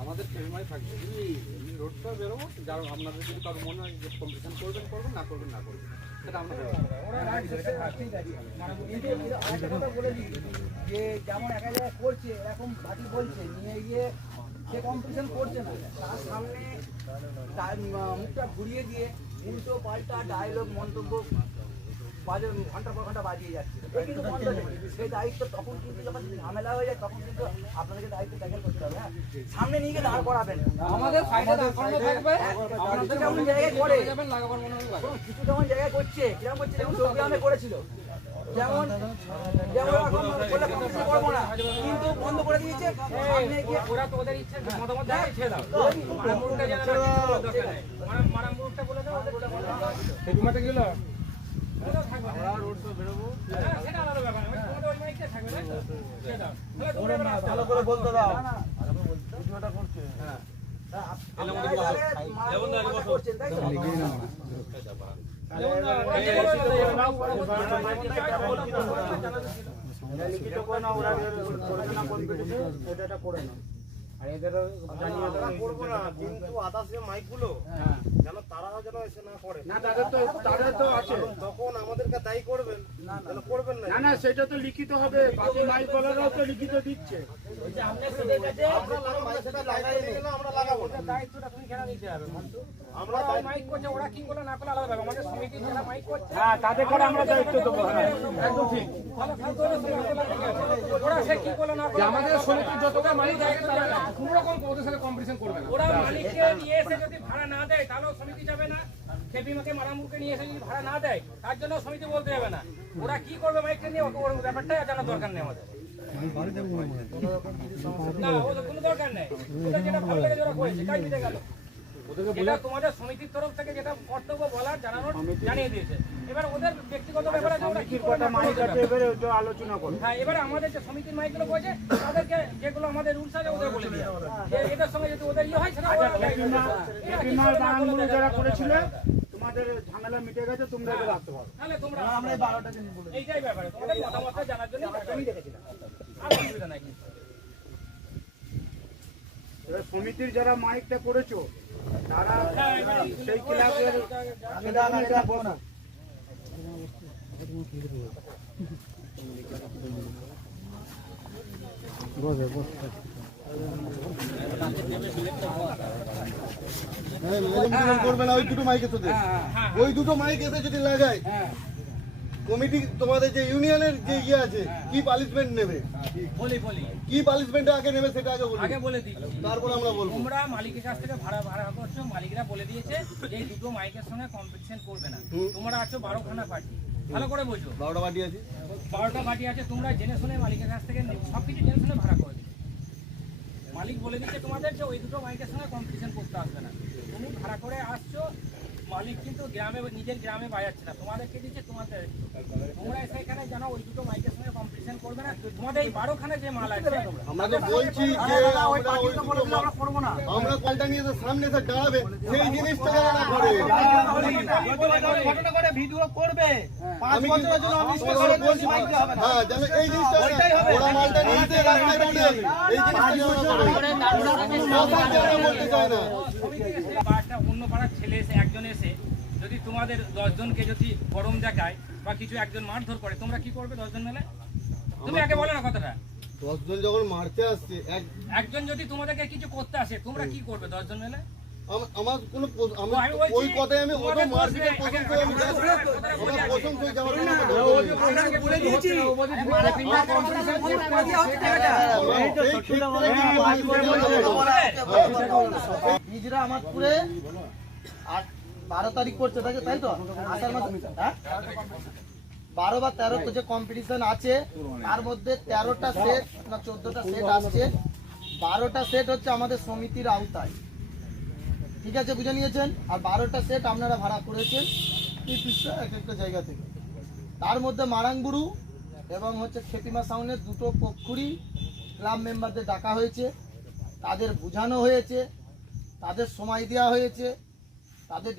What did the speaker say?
আমাদের ফেরমাই থাকবে। রোডটা বেরোবো যার আপনাদের যদি কারও মনে হয় যে কম্পিটিশন করবেন করবেন না করবেন না করবেন সেটা বলে দিই যে যেমন একা জায়গায় করছে এরকম বাকি বলছে নিয়ে গিয়ে সে কম্পিটিশন করছে না। তার সামনে তার মুখটা ঘুরিয়ে দিয়ে উল্টো পাল্টা ডায়লগ মন্তব্য বাজে ঘণ্টা পর ঘণ্টা বাজিয়ে যাচ্ছে। কিন্তু বন্ধ নেই। সেই দায়িত্ব তখন কিন্তু যখন ঝামেলা হয়ে যায় তখন কিন্তু আপনাদেরকে দায়িত্ব ট্যাকেল করতে হবে হ্যাঁ? সামনে নিয়ে গিয়ে দাঁড় করাবেন। আমাদের সাইডে দাঁড় করানো থাকবে। কিছু যেমন জায়গায় করে যাবেন লাগাবার মনে হয়। কিছু যেমন জায়গায় করছে কীরকম করছে যেমন চৌগ্রামে করেছিল। যেমন যেমন এখন বলে কম্পিটিশন করব না। কিন্তু বন্ধ করে দিয়েছে সামনে গিয়ে ওরা তো ওদের ইচ্ছে মতামত দেয় ছেড়ে দাও। দরকার নেই মারা বলে দাও ওদের বলে দাও গেল ওটাও থাকবে না। হ্যাঁ, সেটা আলাদা ব্যাপার ওই তোমাদের ওই মাইকটা থাকবে তাই তো? ছেড়ে দাও তাহলে তোমরা এবার আসতে ভালো করে বলতে দাও করছেন তাই তো ওরা যে বলে আমরা করব না কিন্তু আদার্স যে মাইকগুলো। যেন তারা না করে না তাদের তো তাদের তো আছে। তখন আমাদেরকে দায়ী করবেন যেন করবেন না। না না সেটা তো লিখিত হবে। বাকি মাইক বলারাও তো লিখিত দিচ্ছে। আমরা লাগাবো না, সেটা লাগাই গেলে আমরা লাগাবো না। দায়িত্বটা তুমি কেন নিতে হবে আমরা ওরা মাইক করছে ওরা কি করল না করল আলাদা ব্যাপার। আমাদের সমিতির যতটা মালিক থাকে তারা কোনো রকম ওদের সাথে কম্পিটিশন করবে না। ওরা মালিককে নিয়ে এসে যদি ভাড়া না দেয় তাহলে সমিতি যাবে না। মারামুরকে নিয়ে এসে যদি ভাড়া না দেয় তার জন্য সমিতি বলতে যাবে না। ওরা কি করবে মাইকটা নিয়ে ওর ব্যাপারটাই জানার দরকার নেই আমাদের। না ওদের কোনো দরকার নেই। ওদের যেটা ভালো লেগেছে ওরা করেছে কাজ মিটে গেল। এটা তোমাদের সমিতির তরফ থেকে যেটা কর্তব্য বলার জানানোর জানিয়ে দিয়েছে। এবার ওদের ব্যক্তিগত ব্যাপার কি এবারে আলোচনা হ্যাঁ এবারে আমাদের যে সমিতির মাইকগুলো বলছে তাদেরকে যেগুলো আমাদের রুলস আছে ওদের বলে এদের সঙ্গে যদি ওদের ইয়ে হয় সেটা বিমার যারা করেছিল তোমাদের ঝামেলা মিটে গেছে তোমরা এবার আসতে পারো। তাহলে তোমরা আমরা এই বারোটা দিন বলে এইটাই ব্যাপারে তোমাদের মতামতটা জানার জন্য আমি দেখেছিলাম। আর অসুবিধা নাই এবার সমিতির যারা মাইকটা করেছ তারা হ্যাঁ, সেই ক্লাবের এটা না এটা বলো না। করবে না ওই দুটো মাইক এসে ওই দুটো মাইক এসে যদি লাগায় কমিটি তোমাদের যে ইউনিয়নের যে ইয়ে আছে কি পানিশমেন্ট নেবে? বলি বলি। কি পানিশমেন্ট আগে নেবে সেটা আগে বলে। দিই। তারপর আমরা বলব। তোমরা মালিকের কাছ থেকে ভাড়া ভাড়া করছ মালিকরা বলে দিয়েছে এই দুটো মাইকের সঙ্গে কম্পিটিশন করবে না। তোমরা আছো বারোখানা পার্টি ভালো করে বোঝো। বাটি আছে? বারোটা পার্টি আছে তোমরা জেনে শুনে মালিকের কাছ থেকে সব কিছু জেনে শুনে ভাড়া করে মালিক বলে দিচ্ছে তোমাদের যে ওই দুটো মাইকের সঙ্গে কম্পিটিশন করতে আসবে না। তুমি ভাড়া করে আসছো মালিক কিন্তু গ্রামে নিজের গ্রামে বাজাচ্ছে না। তোমাদেরকে দিচ্ছে তোমাদের। তোমরা এসে এখানে জানো ওই দুটো মাইকের সঙ্গে কম্পিটিশন করবে না। তোমাদের এই বারোখানে যে মাল আছে আমরা তো বলছি যে আমরা ওই দুটো মাল- করব না। আমরা কলটা নিয়ে সামনে এসে দাঁড়াবে সেই জিনিসটা যেন না। করে। ঘটনা করে ভিডিও করবে। পাঁচ বছরের জন্য আমি তোমাদের বলছি হ্যাঁ যেন এই জিনিসটা ওরা মালটা নিয়ে এসে রাস্তায় দাঁড়িয়ে এই জিনিসটা যেন না। করে যেন করতে চায় না। অন্য পাড়ার ছেলে এসে একজন এসে যদি তোমাদের দশজনকে যদি গরম দেখায় বা কিছু একজন মারধর করে তোমরা কি করবে দশজন মিলে তুমি আগে বলো না কথাটা দশজন যখন মারতে আসছে একজন যদি তোমাদেরকে কিছু করতে আসে তোমরা কি করবে দশজন মিলে আম- আমার কোনো ওই আমি মারপিটের আমি আমার যাওয়ার। বলে দিয়েছি নিজরা আমাদপুরে আট বারো তারিখ তাই তো? তাই তো? আষাঢ় মাসে। হ্যাঁ? বারো বা তেরো যে কম্পিটিশন আছে, তার মধ্যে তেরোটা সেট না চোদ্দটা সেট আসছে। বারোটা সেট হচ্ছে আমাদের সমিতির আওতায়। ঠিক আছে, বুঝে নিয়েছেন? আর বারোটা সেট আপনারা ভাড়া করেছেন এক একটা জায়গা থেকে। তার মধ্যে মারাংবুরু এবং হচ্ছে খেপিমা সাউনের দুটো পক্ষুরি ক্লাব মেম্বারদের ডাকা হয়েছে। তাদের বোঝানো হয়েছে, তাদের সময় দেওয়া হয়েছে, তাদের